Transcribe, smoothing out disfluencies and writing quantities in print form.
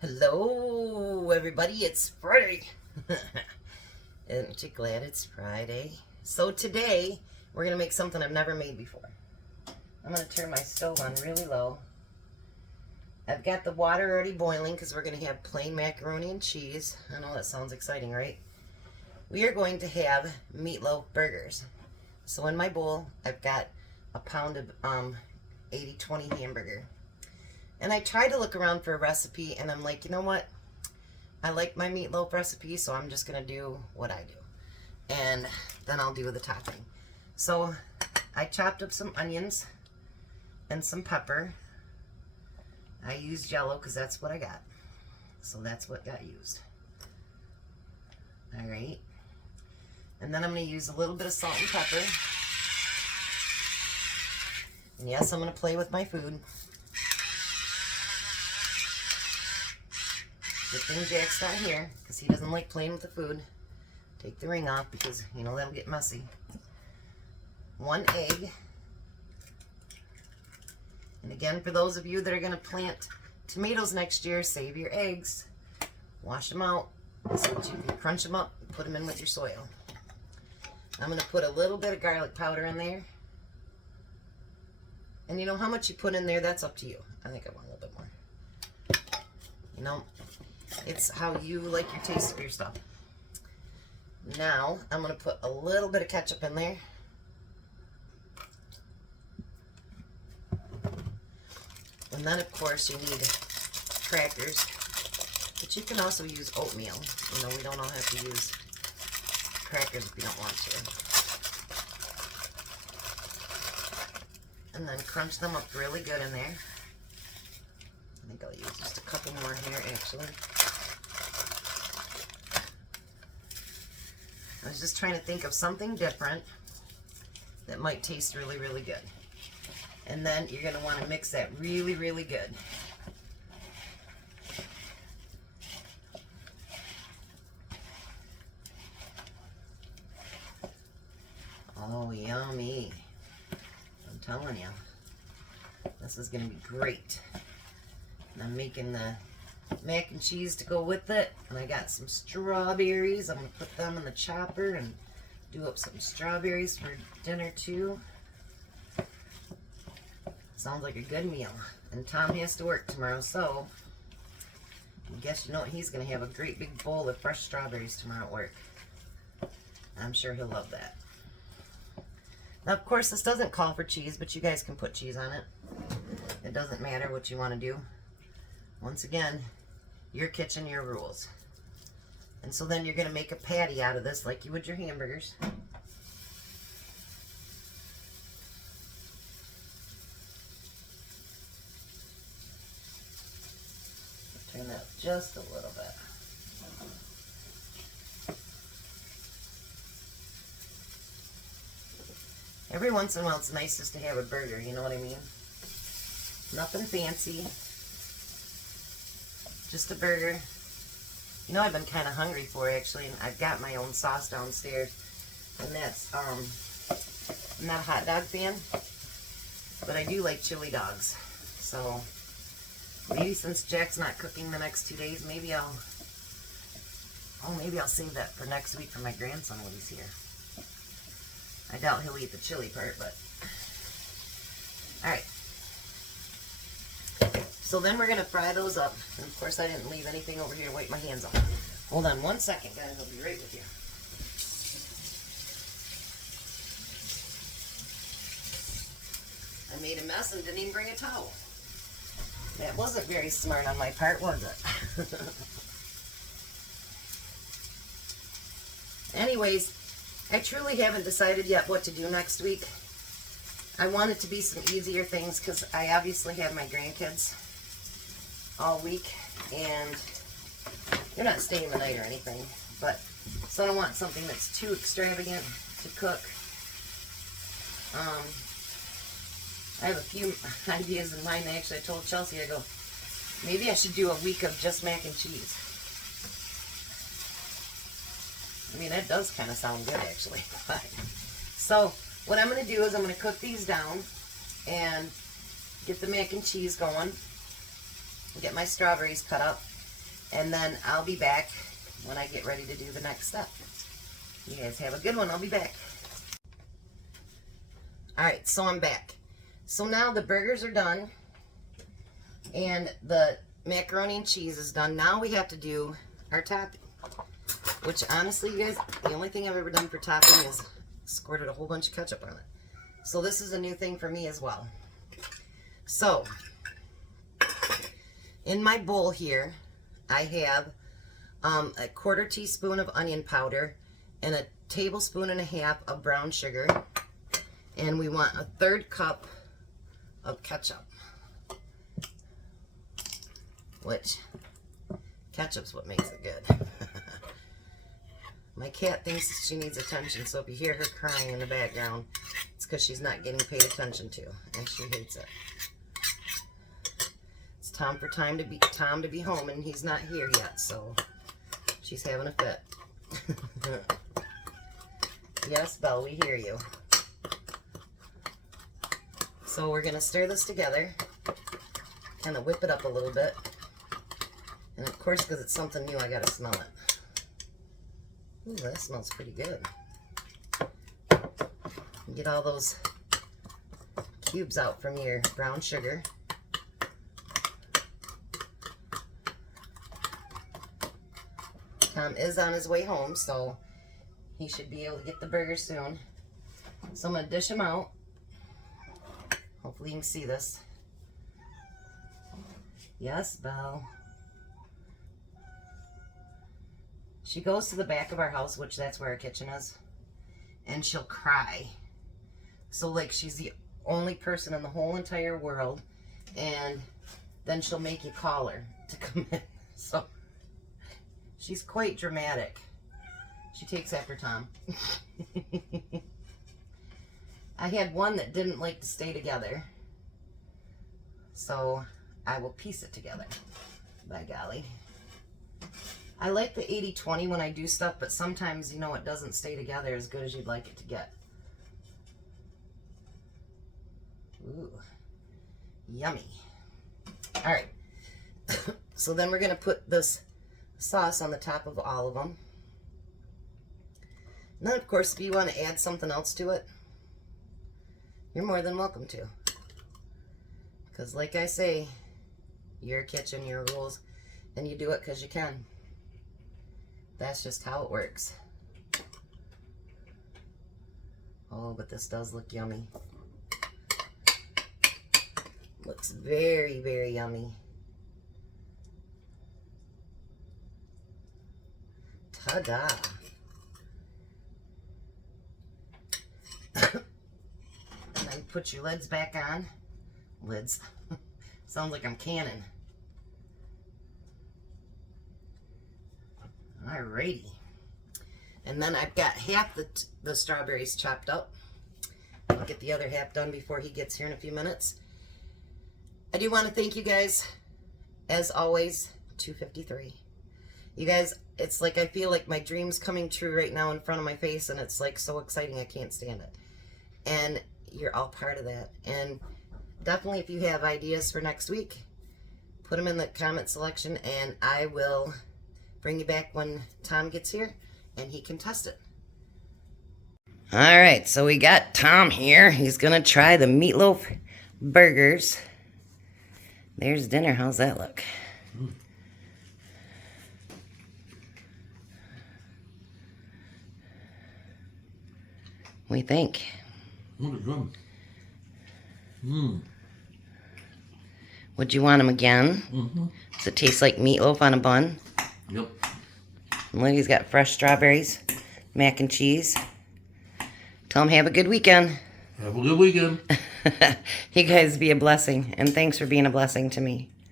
Hello, everybody. It's Friday. Aren't you glad it's Friday? So today, we're going to make something I've never made before. I'm going to turn my stove on really low. I've got the water already boiling because we're going to have plain macaroni and cheese. I know that sounds exciting, right? We are going to have meatloaf burgers. So in my bowl, I've got a pound of 80/20 hamburger. And I tried to look around for a recipe, and I'm like, you know what? I like my meatloaf recipe, so I'm just going to do what I do. And then I'll do the topping. So I chopped up some onions and some pepper. I used yellow because that's what I got. So that's what got used. All right. And then I'm going to use a little bit of salt and pepper. And yes, I'm going to play with my food. Good thing Jack's not here because he doesn't like playing with the food. Take the ring off because, you know, that'll get messy. 1 egg. And again, for those of you that are going to plant tomatoes next year, save your eggs. Wash them out so that you can crunch them up and put them in with your soil. I'm going to put a little bit of garlic powder in there. And you know how much you put in there, that's up to you. I think I want a little bit more. You know, it's how you like your taste of your stuff. Now, I'm going to put a little bit of ketchup in there. And then, of course, you need crackers. But you can also use oatmeal. You know, we don't all have to use crackers if you don't want to. And then crunch them up really good in there. I think I'll use just a couple more here, actually. I was just trying to think of something different that might taste really, really good. And then you're going to want to mix that really, really good. Oh, yummy. I'm telling you. This is going to be great. And I'm making the mac and cheese to go with it. And I got some strawberries. I'm going to put them in the chopper and do up some strawberries for dinner too. Sounds like a good meal. And Tom has to work tomorrow, so I guess you know what? He's going to have a great big bowl of fresh strawberries tomorrow at work. I'm sure he'll love that. Now, of course, this doesn't call for cheese, but you guys can put cheese on it. It doesn't matter what you want to do. Once again, your kitchen, your rules. And so then you're going to make a patty out of this like you would your hamburgers. Turn that up just a little bit. Every once in a while it's nice just to have a burger, you know what I mean? Nothing fancy. Just a burger. You know, I've been kind of hungry for it, actually, and I've got my own sauce downstairs. And that's, I'm not a hot dog fan, but I do like chili dogs. So, maybe since Jack's not cooking the next 2 days, maybe I'll save that for next week for my grandson when he's here. I doubt he'll eat the chili part, but, alright. So then we're going to fry those up. And of course I didn't leave anything over here to wipe my hands off. Hold on 1 second, guys. I'll be right with you. I made a mess and didn't even bring a towel. That wasn't very smart on my part, was it? Anyways, I truly haven't decided yet what to do next week. I want it to be some easier things because I obviously have my grandkids all week, and they're not staying the night or anything, but so I don't want something that's too extravagant to cook. I have a few ideas in mind. Actually, I told Chelsea, I go, maybe I should do a week of just mac and cheese. I mean, that does kind of sound good, actually. So what I'm going to do is I'm going to cook these down and get the mac and cheese going. Get my strawberries cut up. And then I'll be back when I get ready to do the next step. You guys have a good one. I'll be back. Alright, so I'm back. So now the burgers are done. And the macaroni and cheese is done. Now we have to do our topping. Which honestly, you guys, the only thing I've ever done for topping is squirted a whole bunch of ketchup on it. So this is a new thing for me as well. So, in my bowl here, I have a 1/4 teaspoon of onion powder and a 1.5 tablespoons of brown sugar. And we want a 1/3 cup of ketchup. Which, ketchup's what makes it good. My cat thinks she needs attention, so if you hear her crying in the background, it's because she's not getting paid attention to, and she hates it. It's time for Tom to be home, and he's not here yet, so she's having a fit. Yes, Belle, we hear you. So we're gonna stir this together, kind of whip it up a little bit, and of course, because it's something new, I gotta smell it. Ooh, that smells pretty good. Get all those cubes out from your brown sugar. Tom is on his way home, so he should be able to get the burger soon. So I'm going to dish them out. Hopefully you can see this. Yes, Belle. She goes to the back of our house, which that's where our kitchen is, and she'll cry. So like she's the only person in the whole entire world, and then she'll make you call her to come in. So she's quite dramatic. She takes after Tom. I had one that didn't like to stay together, so I will piece it together. By golly. I like the 80-20 when I do stuff, but sometimes, you know, it doesn't stay together as good as you'd like it to get. Ooh, yummy. All right, so then we're going to put this sauce on the top of all of them. And then, of course, if you want to add something else to it, you're more than welcome to. Because like I say, your kitchen, your rules, and you do it because you can. That's just how it works. Oh, but this does look yummy. Looks very, very yummy. Ta-da! And then put your lids back on. Lids. Sounds like I'm canning. Alrighty. And then I've got half the strawberries chopped up. I'll get the other half done before he gets here in a few minutes. I do want to thank you guys, as always, 253. You guys, it's like I feel like my dream's coming true right now in front of my face, and it's like so exciting I can't stand it. And you're all part of that. And definitely if you have ideas for next week, put them in the comment selection, and I will bring you back when Tom gets here and he can test it. All right, so we got Tom here. He's gonna try the Meatloaf Burgers. There's dinner. How's that look? What do you think? Really good. Would you want them again? Does it taste like meatloaf on a bun? Yep. Look, he's got fresh strawberries, mac and cheese. Tell him have a good weekend. Have a good weekend. You guys be a blessing, and thanks for being a blessing to me.